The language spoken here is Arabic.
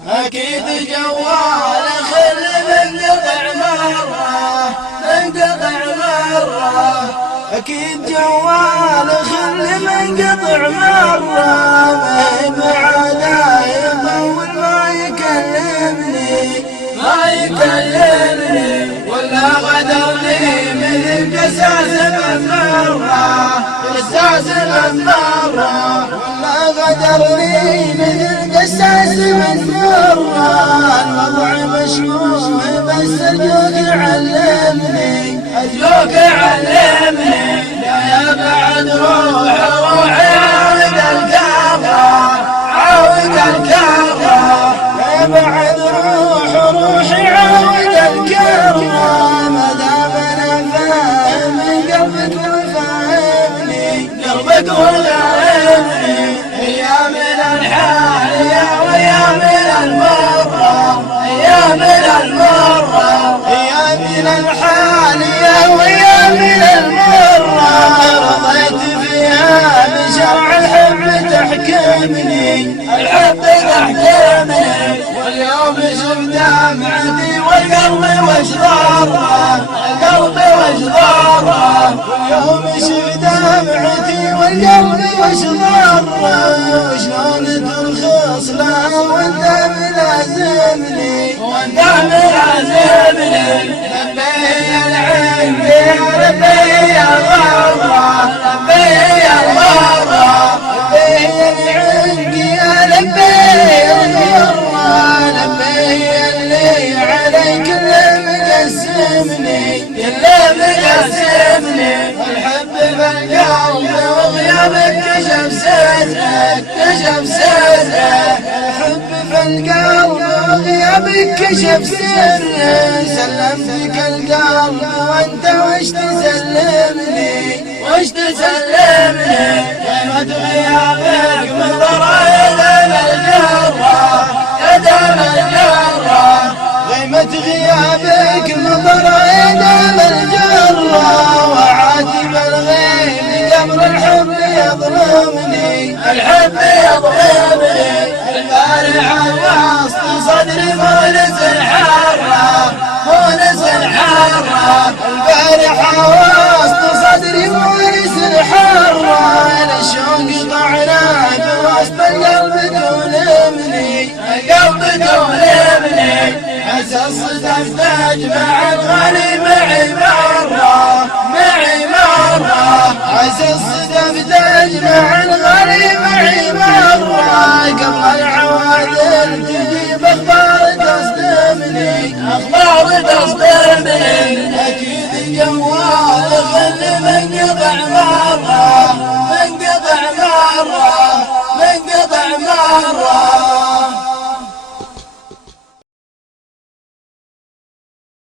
أكيد جوال خل منقطع مرة، منقطع مرة. أكيد جوال خل منقطع مرة، ما بعده يطول ما يكلمني، ما يكلمني. ولا غدرني من قساس من مرة، قساس من مرة. ولا غدرني من قساس من مرة. الوضع مشبوه بس أرجوك علمني، أرجوك علمني. لا يا بعد روح روحي عاود الكرة، عاود الكرة. لا بعد روح روحي عاود الكرة. ما دام أنا فاهم قلبك وفاهمني، قلبك وفاهمني. أيام الحالية وأيام المرة، أيام المرة. أيام الحالية وأيام المرة. رضيت فيها بشرع الحب تحكمني، الحب تحكمني. واليوم شوف دمعتي والقلب وش ضره، القلب وش ضره. واليوم شوف دمعتي والقلب وش ضره. وشلون ترخص له وانت ملازمني، وانت ملازمني. لبي يا العين يا لبي يا الغرة، لبي يا الغرة. لبي يا العين يا لبي يا الغرة. لبي اللي عليك اللي مقسمني، اللي مقسمني. الحب بالقلب وغيابك كشف سترك، كشف سترك. الحب في القلب وغيابك كشف سرك. سلمتك القلب وانت وش تسلمني، وش تسلمني. قيمة غيابك من ضرائب الجرة، يا دام الجرة. قيمة غيابك من ضرائب الجرة. وعاتب الغيب قبر الحب يظلمني، الحب يظلمني. البارحة وسط صدري مونس الحارة، مونس الحارة. البارحة وسط صدري مونس الحارة. الشوق طعنا بوسط القلب تؤلمني، القلب تؤلمني. عسى الصدف تجمع الغالي معي مرة، معي مرة. عسى الصدف تجمع الغالي معي مرة. قبل العوادل تجيب اخبار تصدمني، اخبار تصدمني. اكيد جوال خل منقطع مرة،